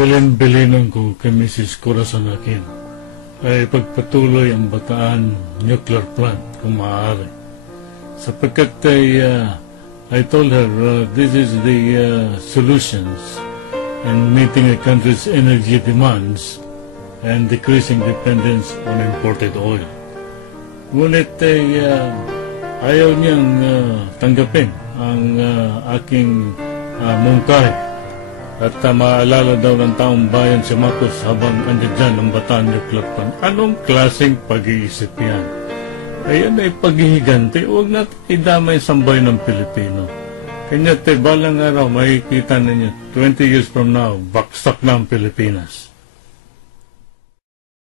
Bilin-bilinan ko kay Mrs. Corazon Aquino ay pagpatuloy ang Bataan nuclear plant kung maaari. Sapagkat I told her this is the solutions in meeting a country's energy demands and decreasing dependence on imported oil. Ngunit ayaw niyang tanggapin ang aking mungkahi. At maalala daw ng taong bayan si Marcos habang andyan ang Bataan nuclear plant. Anong klaseng pag-iisip yan? Ayan ay paghihiganti. Huwag natin idamay sambay ng Pilipino. Kanya balang araw makikita ninyo 20 years from now, baksak na ang Pilipinas.